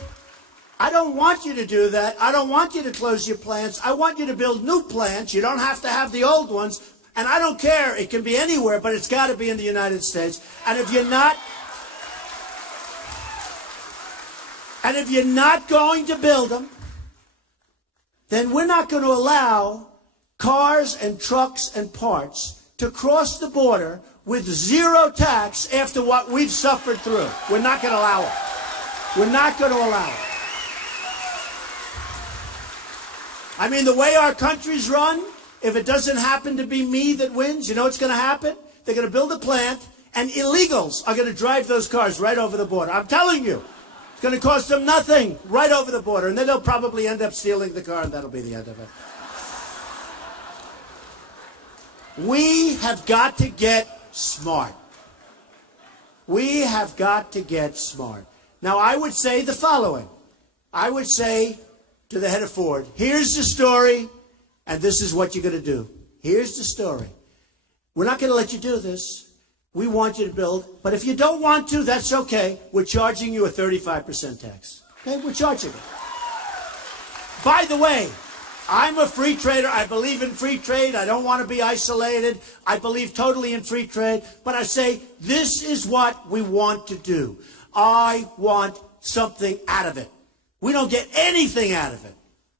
I don't want you to do that. I don't want you to close your plants. I want you to build new plants. You don't have to have the old ones. And I don't care. It can be anywhere, but it's got to be in the United States. And if you're not going to build them, then we're not going to allow cars and trucks and parts to cross the border with zero tax after what we've suffered through. We're not going to allow it. We're not going to allow it. I mean, the way our country's run, if it doesn't happen to be me that wins, you know what's going to happen? They're going to build a plant, and illegals are going to drive those cars right over the border. I'm telling you. It's going to cost them nothing right over the border, and then they'll probably end up stealing the car, and that'll be the end of it. We have got to get smart. We have got to get smart. Now, I would say the following. I would say to the head of Ford, here's the story, and this is what you're going to do. Here's the story. We're not going to let you do this. We want you to build, but if you don't want to, that's okay. We're charging you a 35% tax. Okay, we're charging it. By the way, I'm a free trader. I believe in free trade. I don't want to be isolated. I believe totally in free trade. But I say, this is what we want to do. I want something out of it. We don't get anything out of it.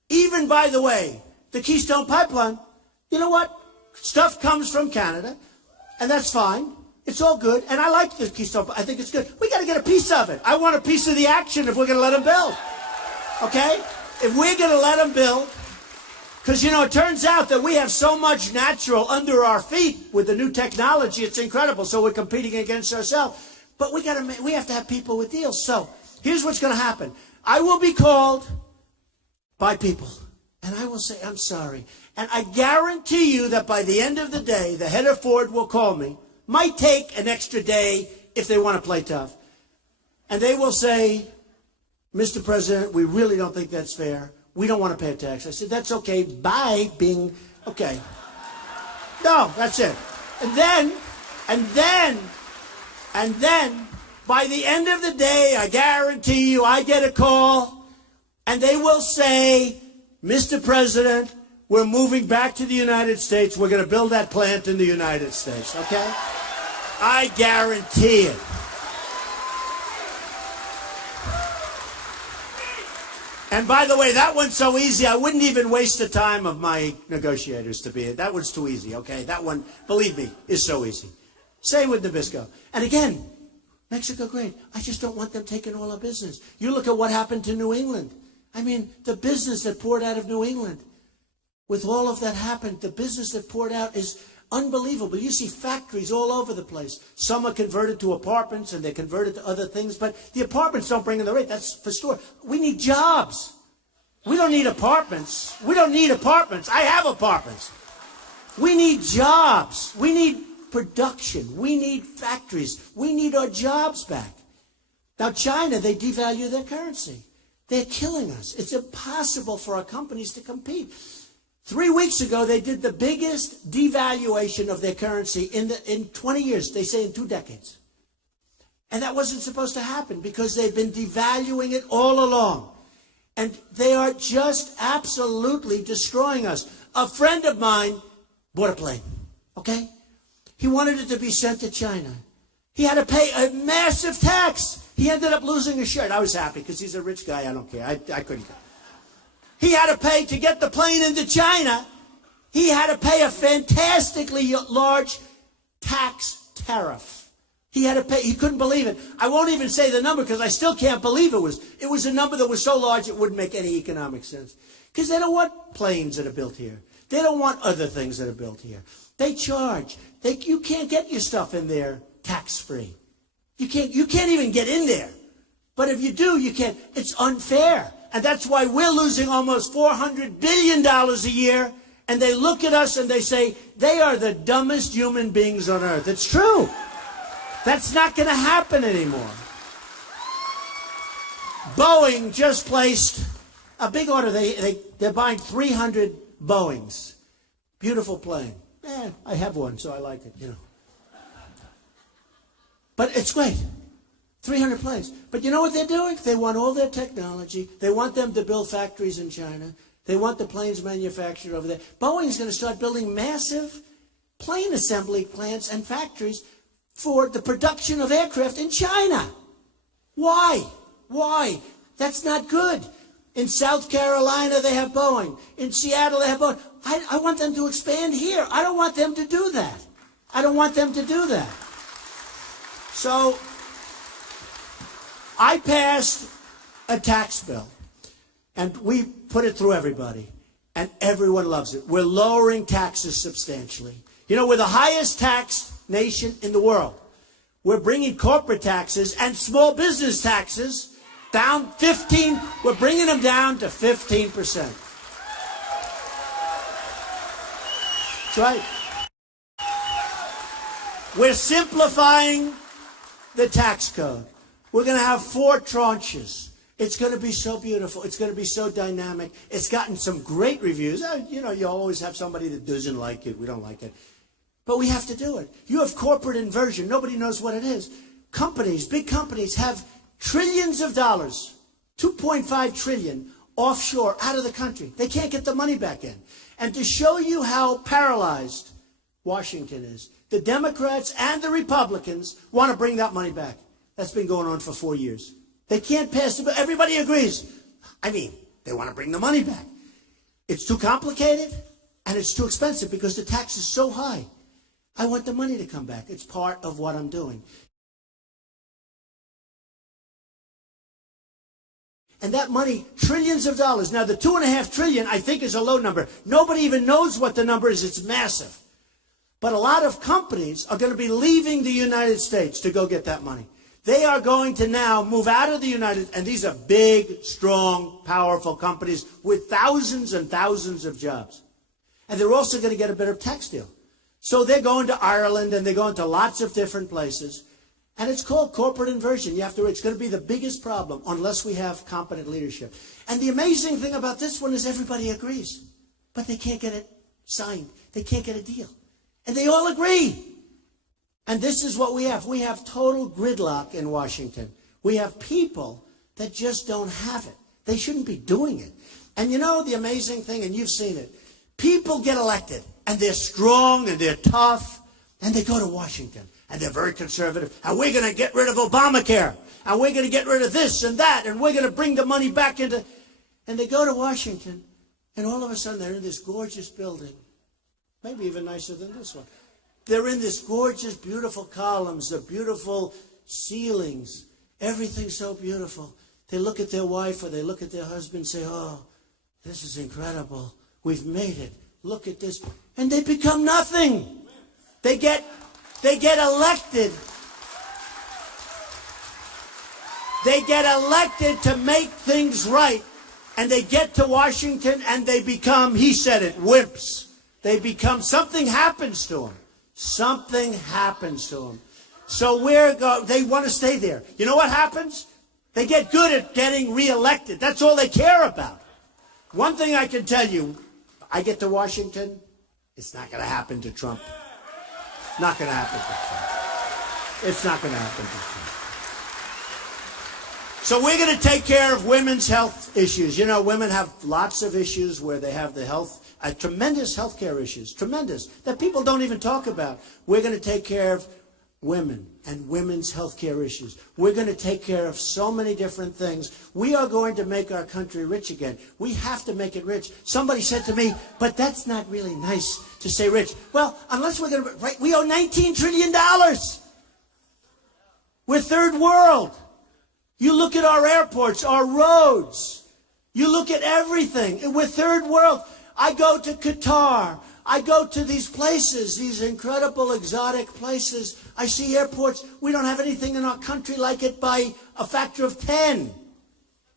Even, by the way, the Keystone Pipeline, you know what? Stuff comes from Canada, and that's fine. It's all good, and I like the Keystone. I think it's good. We got to get a piece of it. I want a piece of the action if we're going to let them build. Okay? If we're going to let them build, because, you know, it turns out that we have so much natural under our feet with the new technology. It's incredible. So we're competing against ourselves. But we have to have people with deals. So here's what's going to happen. I will be called by people, and I will say, I'm sorry. And I guarantee you that by the end of the day, the head of Ford will call me. Might take an extra day if they want to play tough. And they will say, Mr. President, we really don't think that's fair. We don't want to pay a tax. I said, that's okay. Bye, Bing. Okay. No, that's it. And then, by the end of the day, I guarantee you, I get a call, and they will say, Mr. President, we're moving back to the United States. We're going to build that plant in the United States, okay? I guarantee it. And by the way, that one's so easy, I wouldn't even waste the time of my negotiators to be it. That one's too easy, okay? That one, believe me, is so easy. Same with Nabisco. And again, Mexico, great. I just don't want them taking all our business. You look at what happened to New England. I mean, the business that poured out of New England. With all of that happened, the business that poured out is unbelievable. You see factories all over the place. Some are converted to apartments and they're converted to other things, but the apartments don't bring in the rate. That's for sure. We need jobs. We don't need apartments. We don't need apartments. I have apartments. We need jobs. We need production. We need factories. We need our jobs back. Now, China, they devalue their currency. They're killing us. It's impossible for our companies to compete. 3 weeks ago, they did the biggest devaluation of their currency in 20 years. They say in 2 decades. And that wasn't supposed to happen because they've been devaluing it all along. And they are just absolutely destroying us. A friend of mine bought a plane, okay? He wanted it to be sent to China. He had to pay a massive tax. He ended up losing his shirt. I was happy because he's a rich guy. I don't care. I couldn't care. He had to pay to get the plane into China. He had to pay a fantastically large tax tariff He had to pay. He couldn't believe it. I won't even say the number because I still can't believe it was a number that was so large it wouldn't make any economic sense. Because they don't want planes that are built here. They don't want other things that are built here. They charge. You can't get your stuff in there tax-free. You can't even get in there. But if you do, you can't. It's unfair. And that's why we're losing almost $400 billion a year. And they look at us and they say, they are the dumbest human beings on earth. It's true. That's not going to happen anymore. Boeing just placed a big order. They're buying 300 Boeings. Beautiful plane. I have one, so I like it, you know. But it's great. 300 planes. But you know what they're doing? They want all their technology. They want them to build factories in China. They want the planes manufactured over there. Boeing's going to start building massive plane assembly plants and factories for the production of aircraft in China. Why? Why? That's not good. In South Carolina, they have Boeing. In Seattle, they have Boeing. I want them to expand here. I don't want them to do that. I don't want them to do that. So I passed a tax bill, and we put it through everybody, and everyone loves it. We're lowering taxes substantially. You know, we're the highest taxed nation in the world. We're bringing corporate taxes and small business taxes down 15. We're bringing them down to 15%. That's right. We're simplifying the tax code. We're going to have 4 tranches. It's going to be so beautiful. It's going to be so dynamic. It's gotten some great reviews. You know, you always have somebody that doesn't like it. We don't like it. But we have to do it. You have corporate inversion. Nobody knows what it is. Companies, big companies, have trillions of dollars, 2.5 trillion, offshore, out of the country. They can't get the money back in. And to show you how paralyzed Washington is, the Democrats and the Republicans want to bring that money back. That's been going on for 4 years. They can't pass the bill. Everybody agrees. I mean, they want to bring the money back. It's too complicated and it's too expensive because the tax is so high. I want the money to come back. It's part of what I'm doing. And that money, trillions of dollars. Now, the 2.5 trillion, I think, is a low number. Nobody even knows what the number is. It's massive. But a lot of companies are going to be leaving the United States to go get that money. They are going to now move out of the United, and these are big, strong, powerful companies with thousands and thousands of jobs. And they're also going to get a better tax deal. So they're going to Ireland, and they're going to lots of different places. And it's called corporate inversion. It's going to be the biggest problem unless we have competent leadership. And the amazing thing about this one is everybody agrees. But they can't get it signed. They can't get a deal. And they all agree. And this is what we have. We have total gridlock in Washington. We have people that just don't have it. They shouldn't be doing it. And you know the amazing thing, and you've seen it, people get elected, and they're strong, and they're tough, and they go to Washington, and they're very conservative, and we're going to get rid of Obamacare, and we're going to get rid of this and that, and we're going to bring the money back into... And they go to Washington, and all of a sudden they're in this gorgeous building, maybe even nicer than this one. They're in this gorgeous, beautiful columns, the beautiful ceilings, everything's so beautiful. They look at their wife or they look at their husband and say, oh, this is incredible. We've made it. Look at this. And they become nothing. They get elected. They get elected to make things right. And they get to Washington and they become, he said it, wimps. They become, something happens to them. Something happens to them. So they want to stay there. You know what happens? They get good at getting reelected. That's all they care about. One thing I can tell you, I get to Washington, it's not going to happen to Trump. Not going to happen to Trump. It's not going to happen to Trump. So we're going to take care of women's health issues. You know, women have lots of issues where they have the tremendous health care issues, tremendous, that people don't even talk about. We're going to take care of women and women's health care issues. We're going to take care of so many different things. We are going to make our country rich again. We have to make it rich. Somebody said to me, but that's not really nice to say rich. Well, unless we're going to, right, we owe $19 trillion. We're third world. You look at our airports, our roads. You look at everything. We're third world. I go to Qatar. I go to these places, these incredible exotic places. I see airports. We don't have anything in our country like it by a factor of 10.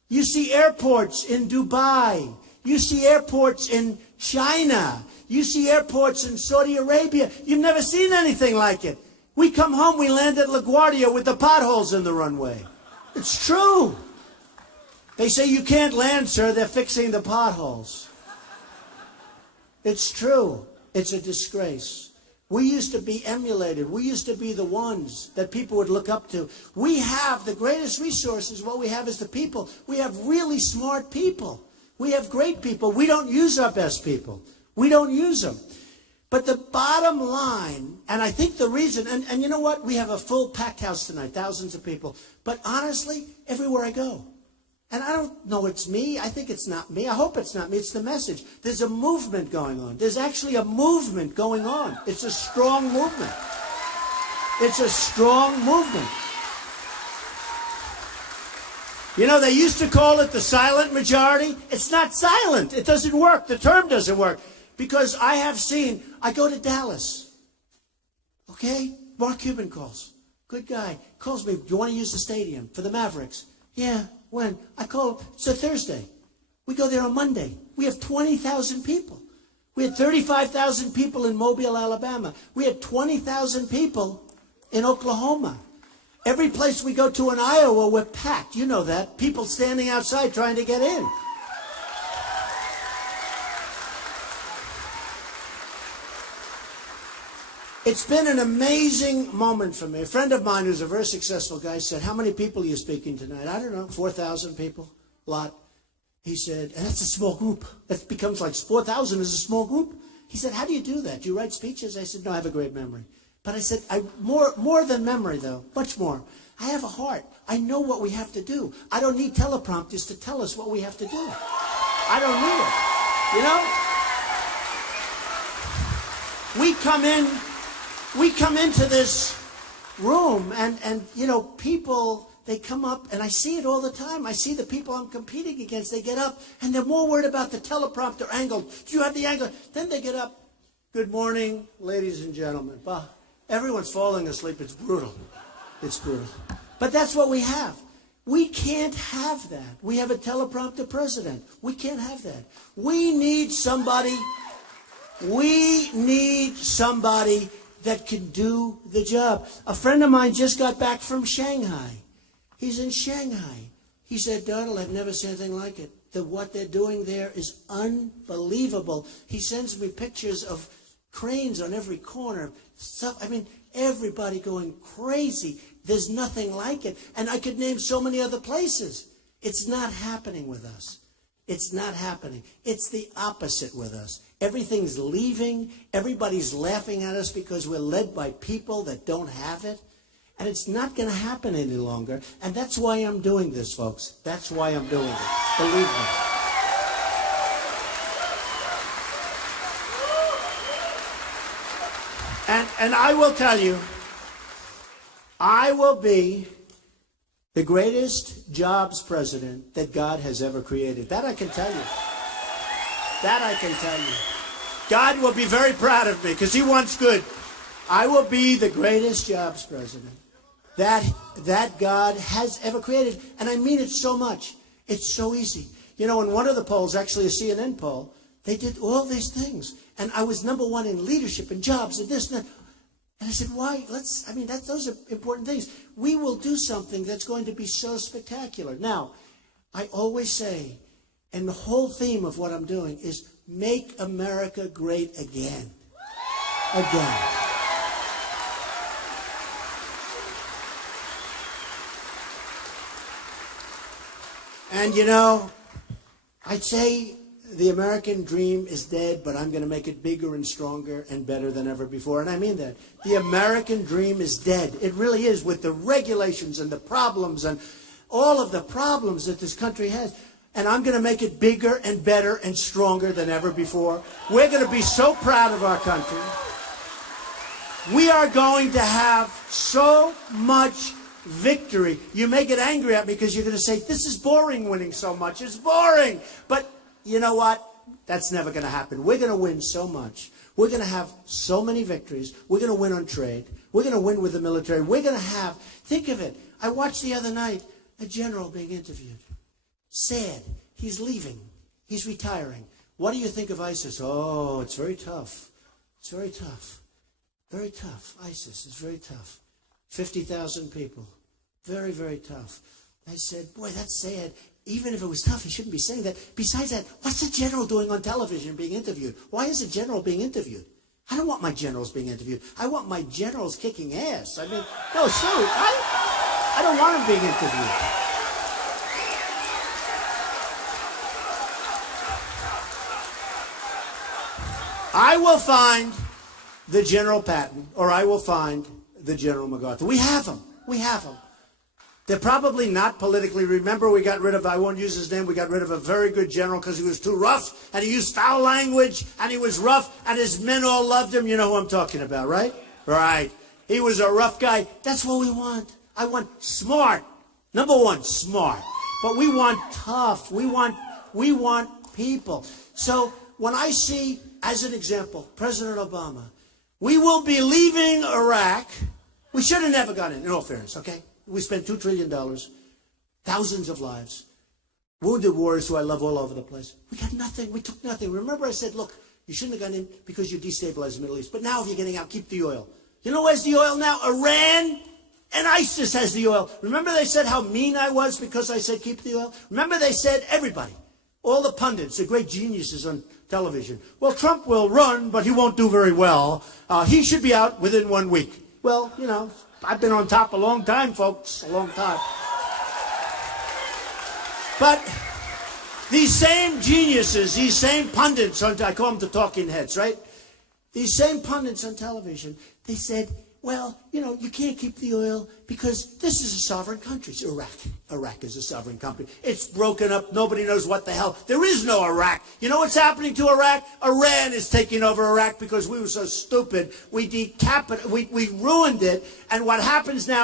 You see airports in Dubai. You see airports in China. You see airports in Saudi Arabia. You've never seen anything like it. We come home, we land at LaGuardia with the potholes in the runway. It's true. They say you can't land, sir. They're fixing the potholes. It's true. It's a disgrace. We used to be emulated. We used to be the ones that people would look up to. We have the greatest resources. What we have is the people. We have really smart people. We have great people. We don't use our best people. We don't use them. But the bottom line, and I think the reason, and you know what? We have a full packed house tonight, thousands of people. But honestly, everywhere I go, and I don't know it's me. I think it's not me. I hope it's not me. It's the message. There's a movement going on. There's actually a movement going on. It's a strong movement. It's a strong movement. You know, they used to call it the silent majority. It's not silent. It doesn't work. The term doesn't work. Because I have seen, I go to Dallas. Okay? Mark Cuban calls. Good guy. Calls me, do you want to use the stadium for the Mavericks? Yeah. When? I call him. It's a Thursday. We go there on Monday. We have 20,000 people. We had 35,000 people in Mobile, Alabama. We had 20,000 people in Oklahoma. Every place we go to in Iowa, we're packed. You know that. People standing outside trying to get in. It's been an amazing moment for me. A friend of mine who's a very successful guy said, how many people are you speaking tonight? I don't know, 4,000 people, a lot. He said, and that's a small group. That becomes like 4,000 is a small group. He said, how do you do that? Do you write speeches? I said, no, I have a great memory. But I said, more than memory, though, much more. I have a heart. I know what we have to do. I don't need teleprompters to tell us what we have to do. I don't need it. You know? We come into this room and you know, people, they come up, and I see it all the time. I see the people I'm competing against. They get up, and they're more worried about the teleprompter angle. Do you have the angle? Then they get up. Good morning, ladies and gentlemen. Bah, everyone's falling asleep. It's brutal. It's brutal. But that's what we have. We can't have that. We have a teleprompter president. We can't have that. We need somebody that can do the job. A friend of mine just got back from Shanghai. He's in Shanghai. He said, Donald, I've never seen anything like it. What they're doing there is unbelievable. He sends me pictures of cranes on every corner. Stuff. I mean, everybody going crazy. There's nothing like it. And I could name so many other places. It's not happening with us. It's not happening. It's the opposite with us. Everything's leaving. Everybody's laughing at us because we're led by people that don't have it. And it's not going to happen any longer. And that's why I'm doing this, folks. That's why I'm doing it. Believe me. And I will tell you, I will be the greatest jobs president that God has ever created. That I can tell you. That I can tell you. God will be very proud of me because he wants good. I will be the greatest jobs president that God has ever created. And I mean it so much. It's so easy. You know, in one of the polls, actually a CNN poll, they did all these things. And I was #1 in leadership and jobs and this and that. And I said, why? Those are important things. We will do something that's going to be so spectacular. Now, I always say, and the whole theme of what I'm doing is make America great again. Again. And you know, I'd say the American dream is dead, but I'm going to make it bigger and stronger and better than ever before. And I mean that. The American dream is dead. It really is, with the regulations and the problems and all of the problems that this country has. And I'm going to make it bigger and better and stronger than ever before. We're going to be so proud of our country. We are going to have so much victory. You may get angry at me because you're going to say, this is boring winning so much. It's boring. But you know what? That's never going to happen. We're going to win so much. We're going to have so many victories. We're going to win on trade. We're going to win with the military. We're going to have, think of it. I watched the other night a general being interviewed. Sad. He's leaving. He's retiring. What do you think of ISIS? Oh, it's very tough. It's very tough. Very tough. ISIS is very tough. 50,000 people. Very, very tough. I said, boy, that's sad. Even if it was tough, he shouldn't be saying that. Besides that, what's the general doing on television being interviewed? Why is the general being interviewed? I don't want my generals being interviewed. I want my generals kicking ass. I mean, no, seriously, I don't want them being interviewed. I will find the General Patton, or I will find the General MacArthur. We have them. We have them. They're probably not politically. Remember, we got rid of, I won't use his name, we got rid of a very good general because he was too rough, and he used foul language, and he was rough, and his men all loved him. You know who I'm talking about, right? Right. He was a rough guy. That's what we want. I want smart. Number one, smart. But we want tough. We want people. So when I see, as an example, President Obama, we will be leaving Iraq. We should have never gone in all fairness, okay? We spent $2 trillion, thousands of lives, wounded warriors who I love all over the place. We got nothing. We took nothing. Remember I said, look, you shouldn't have gone in because you destabilized the Middle East. But now if you're getting out, keep the oil. You know where's the oil now? Iran and ISIS has the oil. Remember they said how mean I was because I said keep the oil? Remember they said, everybody, all the pundits, the great geniuses on television, well, Trump will run, but he won't do very well. He should be out within 1 week. Well, you know, I've been on top a long time, folks, a long time. But these same geniuses, these same pundits, I call them the talking heads, right? These same pundits on television, they said, well, you know, you can't keep the oil because this is a sovereign country. It's Iraq. Iraq is a sovereign country. It's broken up. Nobody knows what the hell. There is no Iraq. You know what's happening to Iraq? Iran is taking over Iraq because we were so stupid. We ruined it. And what happens now